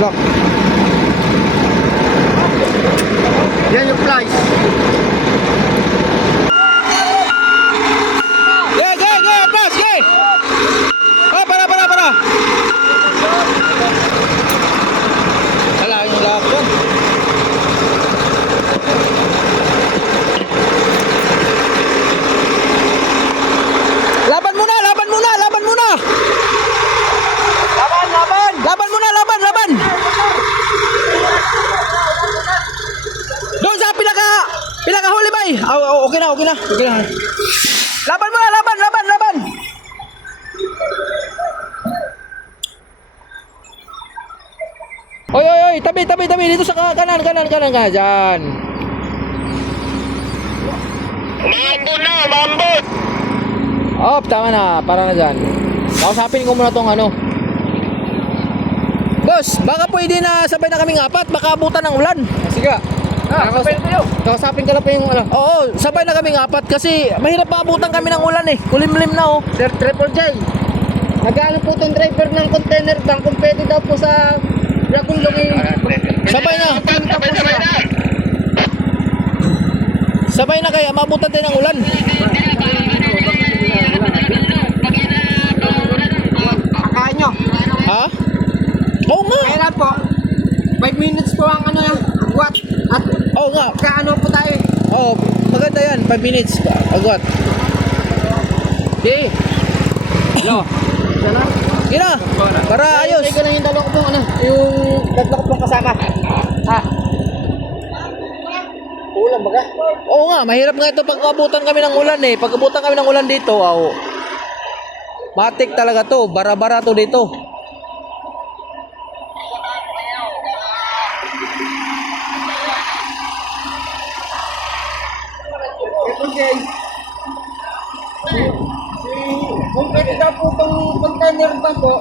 Lock. Yan yung flies. Pass, oh, para. Wala yung lock doon. Laban muna. Laban. Doon sa pinaka huli bay. Okay na. Laban muna, laban. Oy, tabi dito sa kanan ka dyan. Mambo. Oh, tama na, para na dyan. Kausapin ko muna tong ano. Boss, baka pwede na sabay na kaming apat, baka abutan ng ulan. Sige. Kausapin ka lang pa yung ano. Oo, sabay na kaming apat kasi mahirap pa abutan kami ng ulan eh. Kulimlim na oh. Sir Triple J. Nag-ano po itong driver ng container bank kung pwede daw po sa Lagundong Sabay na. Sabay na kaya maabutan tayo ng ulan. Akain nyo. Ha? Oo nga. Kailan po? 5 minutes po ang ano yung agwat. At Oo nga. kaano po tayo eh. Oo, maganda yan. 5 minutes. Agwat. Okay. No. Sana? Gina. Para ayos. Ay, lang yung dalawa ko pong ano. Yung tatlo ko pong kasama. Ha? Ulan baga? Oo nga, mahirap nga ito pag abutan kami ng ulan eh. Pag abutan kami ng ulan dito, matik talaga to. Bara-bara to dito. Okay. Kung pwede daw po itong container ba po,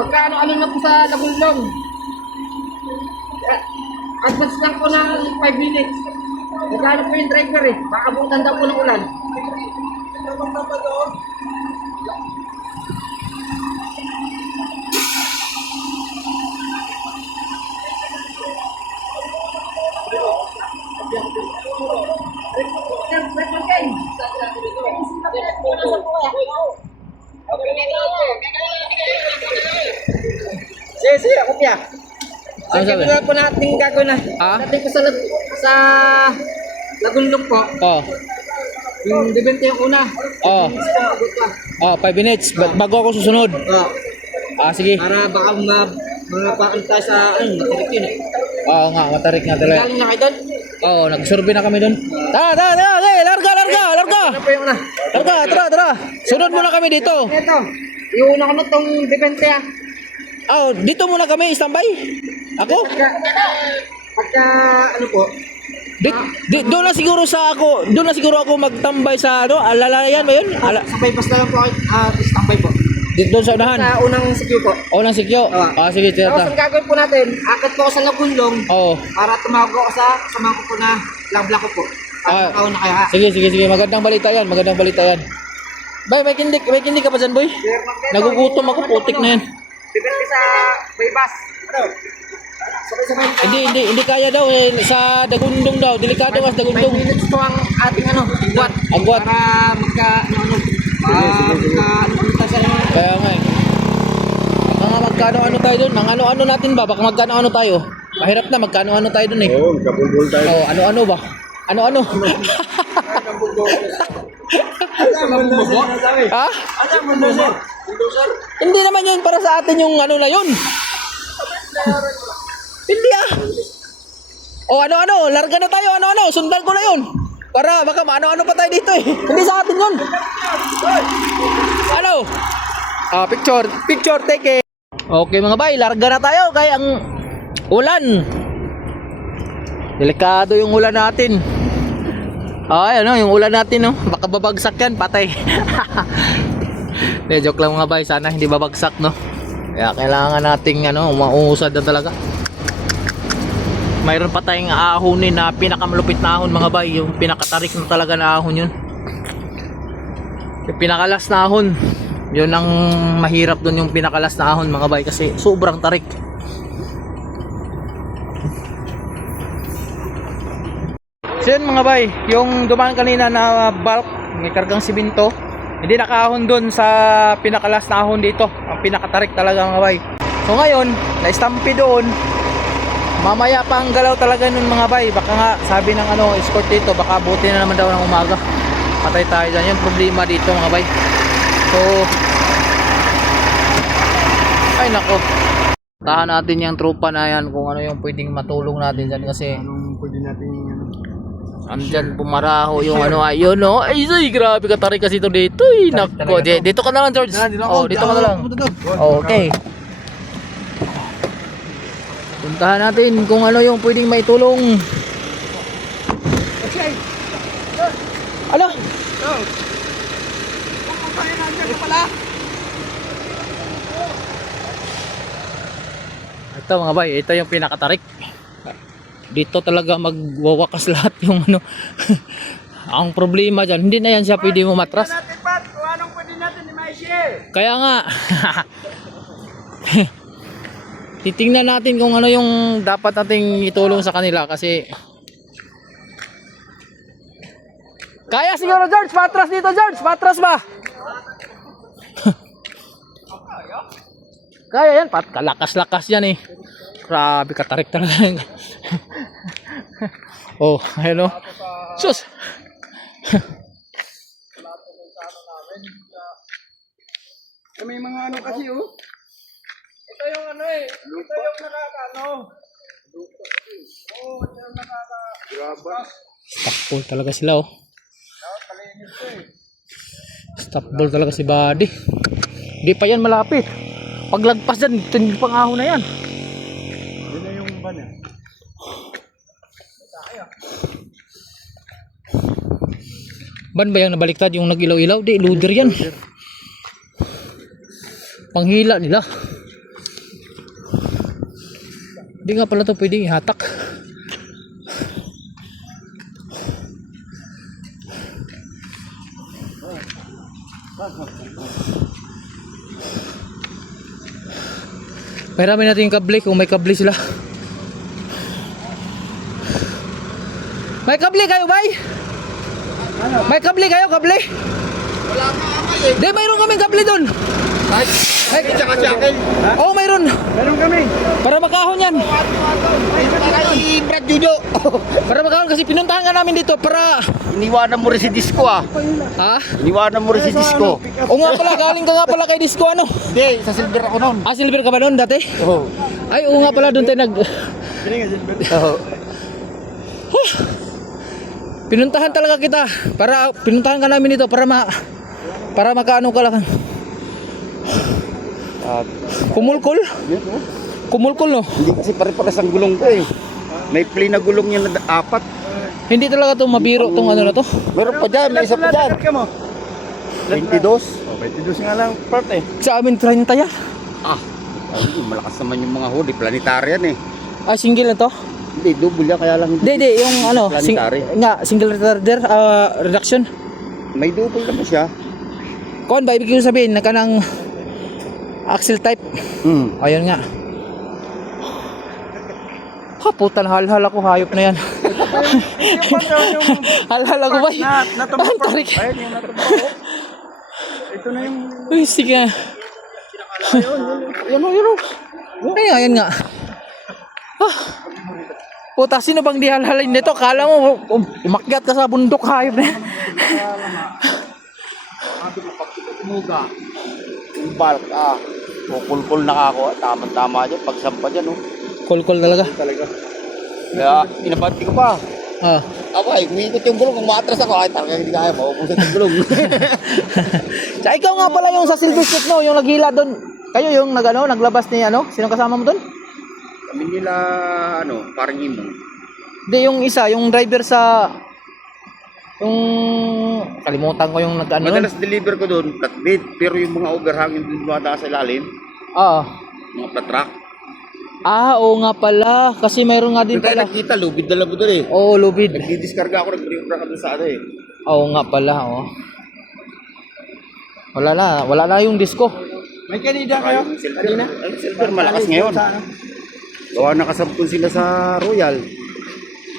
magkano-ano na po sa Lagundong. Advance lang po ng 5 minutes. Magkano po yung driver eh. Makabutan daw po ng ulan. Sige, ako piya. Ano Sige, sabi? gagawin po natin gagawin na. Ah? Natin ko sa Lagundong po. Oh. Yung debente yung una. Oh. Minutes po abot pa. Oh, 5 minutes. Bago ako susunod. Oh. Sige. Para baka mga paan tayo sa matirik yun eh. Oo nga, matarik nga talaga. Galing na kayo doon? Oo, nag-survey na kami doon. Tara. Okay, larga. Ano po yung una? Tara. Sunod muna kami dito. Ito. Yung una ko na itong debente ah. Oh, dito muna kami, standby. Ako? Pagka ano po? Doon na siguro ako magtambay sa ano, alalayan ba 'yun? Sa bypass na lang po ako standby po. Dito doon sa unahan. Sa unang sikyo po. Unang sikyo. Sige, Tapos tiyata. ang gagawin po natin, akit po ako sa Lagundong Oo. para tumawag ako sa kasama ko po na lang ko po. Ah. Ako na kayo ha. Sige. Magandang balita 'yan. Bay, may kindi ka pa dyan, boy? Nagugutom ako, putik na yan. Depende sa bypass. Ano? Sabay-sabay. Hindi kaya daw eh, sa Dagundong daw, delikado ka sa 5 Dagundong. minutes po ang ating agwat. Agwat. Para magka sa Kaya nga eh. Baka nga magkano-ano tayo doon. Ang ano-ano natin ba? Baka magkano-ano tayo. Mahirap na magkano-ano tayo doon eh. Oo, kabulbul tayo. Oh, ano-ano ba? Ano-ano? Ha? Hindi naman yun para sa atin yung ano na yun. Hindi ah. O ano-ano, larga na tayo, ano-ano, sundan ko na yun. Para baka ano-ano pa tayo dito eh. Hindi sa atin yun. Ano? Picture, take it. Okay mga bay, larga na tayo kaya ang ulan. Delikado yung ulan natin. Ay, ano, yung ulan natin, no? Baka babagsak yan, patay. De, joke lang mga bay, sana hindi babagsak, no? Kaya kailangan nating, ano, mauusad na talaga. Mayroon pa tayong ahonin na pinakamalupit na ahon, mga bay. Yung pinakatarik na talaga na ahon yun. Yung pinakalas na ahon. Yun ang mahirap dun, yung pinakalas na ahon, mga bay. Kasi sobrang tarik. So yun mga bay, yung dumaan kanina na bulk, may kargang simento, hindi nakahon dun sa pinakalas na ahon dito. Ang pinakatarik talaga mga bay. So ngayon, na-stampi doon. Mamaya pa ang galaw talaga nun mga bay. Baka nga sabi ng escort dito, baka buti na naman daw ng umaga. Patay tayo dyan. Yung problema dito mga bay. So, ay nako. Tahan natin yung tropa na yan kung ano yung pwedeng matulong natin dyan kasi Anong pwede natin andyan pumaraho yung ayun no. Ay grabe katarik kasi ito dito. Ay nako. Dito ka na lang George. Oh, dito ka na lang. Okay. Puntahan natin kung ano yung pwedeng maitulong. Okay. Ano? Go. Pupuntahan natin ka pala. Ito mga bay, ito yung pinakatarik. Dito talaga magwawakas lahat yung ang problema dyan, hindi na yan siya pwede matras. Natin Pat, kung anong pwede natin i-share. Kaya nga titingnan natin kung ano yung dapat nating itulong sa kanila kasi kaya siguro George, patras dito George, patras ba? Kaya yan, kalakas-lakas yan eh. Grabe katarik talaga. Oh, ayun o. Sus! May mga ano kasi Ito yung ito yung nakakaano. Oh, ito yung Grabe. Stop ball talaga sila oh. Stop ball talaga si Buddy. Hindi pa yan malapit. Paglagpas dyan, hindi pang ahon na yan. Yun na yung ban eh. Ban ba yung nabaliktad yung nag-ilaw-ilaw? Di, loader yan. Panghila nila. Di nga pala ito pwedeng ihatak. Pahiramin natin yung kable kung may kable sila. May kable kayo, bay? May kable kayo, kable? Wala ka amay eh. Di, mayroon kaming kable dun. Ay, tsaka si Akin. Oo, mayroon. Meron kami. Para makahon yan. Ay, Brad Judo. Para makahon kasi pinuntahan nga namin dito para... Iniwanan mo rin si Disco ah. Ha? Iniwanan mo rin si Disco. O nga pala, galing ka nga pala kay Disco ano? Hindi, sa silver ako noon. Ah, silver ka ba noon dati? Oo. Ay, oo nga pala, doon tayo nag... Oo. Pinuntahan talaga kita. Pinuntahan ka namin dito para makaano ka lang. Kumulkol? Kumulkol no? Hindi kasi pare-pares ang gulong ko eh. May play na gulong yan na 4. Hindi talaga to mabiro tong ano na to. Meron pa dyan, may isa pa dyan. 22. Oh, 22 nga lang part eh. Sa amin 30 yan. Ah, ay, malakas naman yung mga huli. Planetarian eh. Ah, single na to? Hindi, double yan kaya lang. Hindi, yung ano, Planetary. single retarder reduction. May double naman siya. Kuan ba ibig sabihin na kanang axle type? Ayun nga. Ha, puta na halhal ako, hayop na yan. Halhal ako ba? Natabak pa. Tarik. Ayun yung natabak ko. Ito na yung... Uy, sige. Yun o. Ayun nga. Ah. Puta, sino bang di halhalin nito? Kala mo, umakyat ka sa bundok, hayop na yan. Muga. Yung bulk kukulkul na ako. Tama-tama dyan. Pagsampa dyan Kol-kol talaga. Kaya inabati ko pa. Ah. Abay, kumikot yung gulong. Kung maatras ako, ay talagang hindi kaya. Maubusan yung gulong. Sa ikaw nga pala yung sa Silver Stick no, yung naghila doon. Kayo yung naglabas ni Sino kasama mo doon? Kami nila, parang himong. Hindi, yung isa, yung driver sa... Yung... Kalimutan ko yung nag-ano. Madalas deliver ko doon, flatbed. Pero yung mga overhang yung dumata sa ilalim, Oo. mga flat truck. Ah, oo nga pala. Kasi mayroon nga din Doon tayo pala. nakita, lubid na labo doon eh. Oo, lubid. Nagdi-discarga ako, nag-deliver ka doon sa eh. Oo nga pala, oo. Wala na yung disco. May kanida kayo? Silver malakas ngayon. Gawa nakasampun sila sa Royal.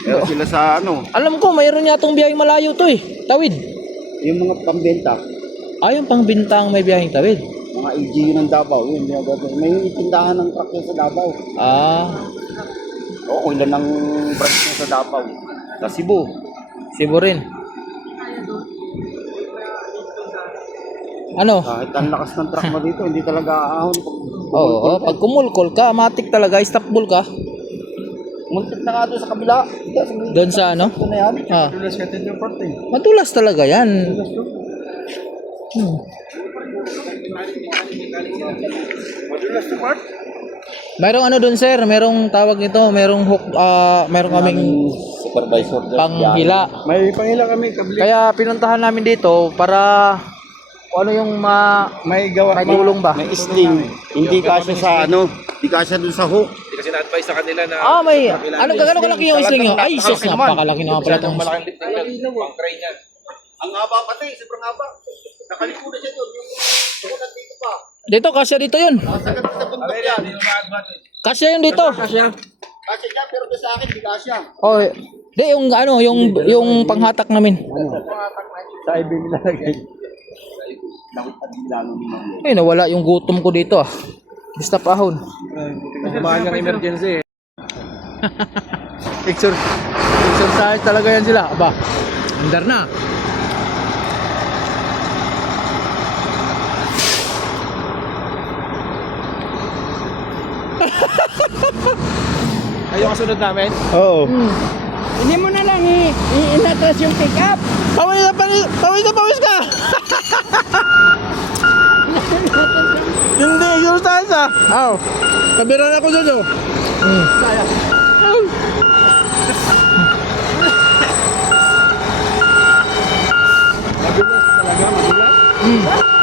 Kaya sila sa ano, Alam ko, mayroon yatong biyaheng malayo to eh. Tawid. yung mga pambenta, Yung pangbintang may biyaheng tawid. mga LGU ng Davao, yun, yung gagawin. May itindahan ng truck yun sa Davao. Oo, ilan ng branch yun sa Davao. Sa Cebu. Cebu rin. Ano? Kahit ang lakas ng truck mo dito, hindi talaga aahon. Oo, pag kumulkol ka, matik talaga, stopball ka. Muntik na nga doon sa kabila. Doon sa ano? Ito na yan. Madulas ka din yung parte. Madulas talaga yan. Madulas na part? Merong ano doon sir, merong tawag nito, merong hook, merong kaming Supervisor. panghila. May panghila kami, kabila. Kaya pinuntahan namin dito para kung ano yung May gawa. may tulong ba? May sling. Hindi kasya sa ano. Hindi kasya doon sa hook. Kasi na-advise sa kanila na May ano gano'n kalaki yung isling nyo? Ay, sus, napakalaki naman pala itong malaking lifting pang try niya. Ang haba pati, sobrang haba. Nakaliko na siya doon. Yung dito pa. Dito, kasya dito yun. Nakasagat sa bundok yan. Kasya yun dito. Kasya siya, pero doon sa akin, hindi kasya. Oh, di yung ano, yung panghatak namin. Sa ibig nilalagay. Nakipagbilangan naman. Ay, nawala yung gutom ko dito ah. Basta pahon. Kumahan ng emergency. Exercise talaga yan sila. Aba, andar na. Ayun ang sunod namin. Oo. Hindi mo na lang i-inatras yung pick up. Pawis ka. Hindi, yung salsa. Kabiran ako dyan. Kaya. Madulas talaga, madulas.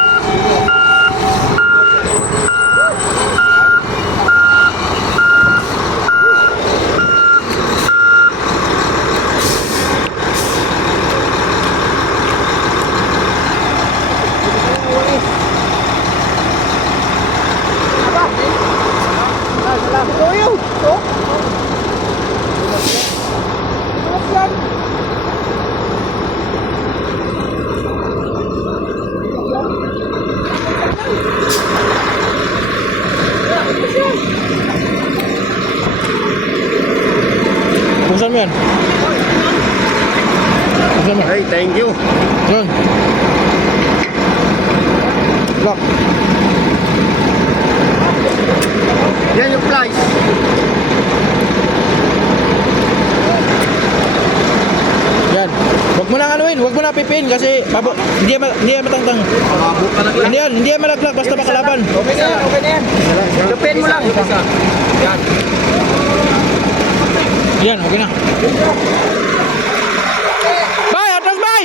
Buksan mo yan. Buksan mo. Hey, thank you. Yun. Lock. Yan yung flies. Yan. Huwag mo lang anuin, huwag mo na pipiin kasi hindi yan matangtang. Hindi yan malaglag basta makalaban. Okay na yan. Lupin mo lang. Yan. Yan, okay na. Bay, atras bay!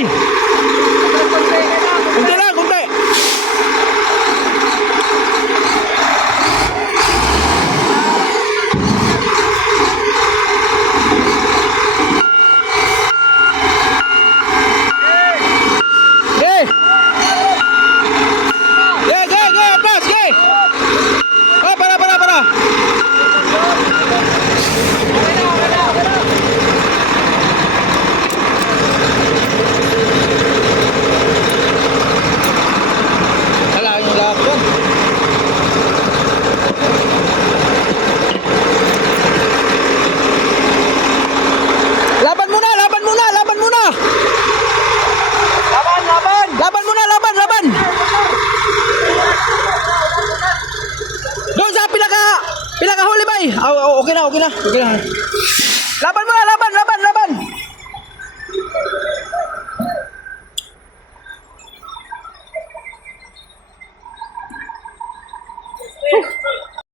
Kunti lang, kunti. Atras, para. Okay na. Laban mo na.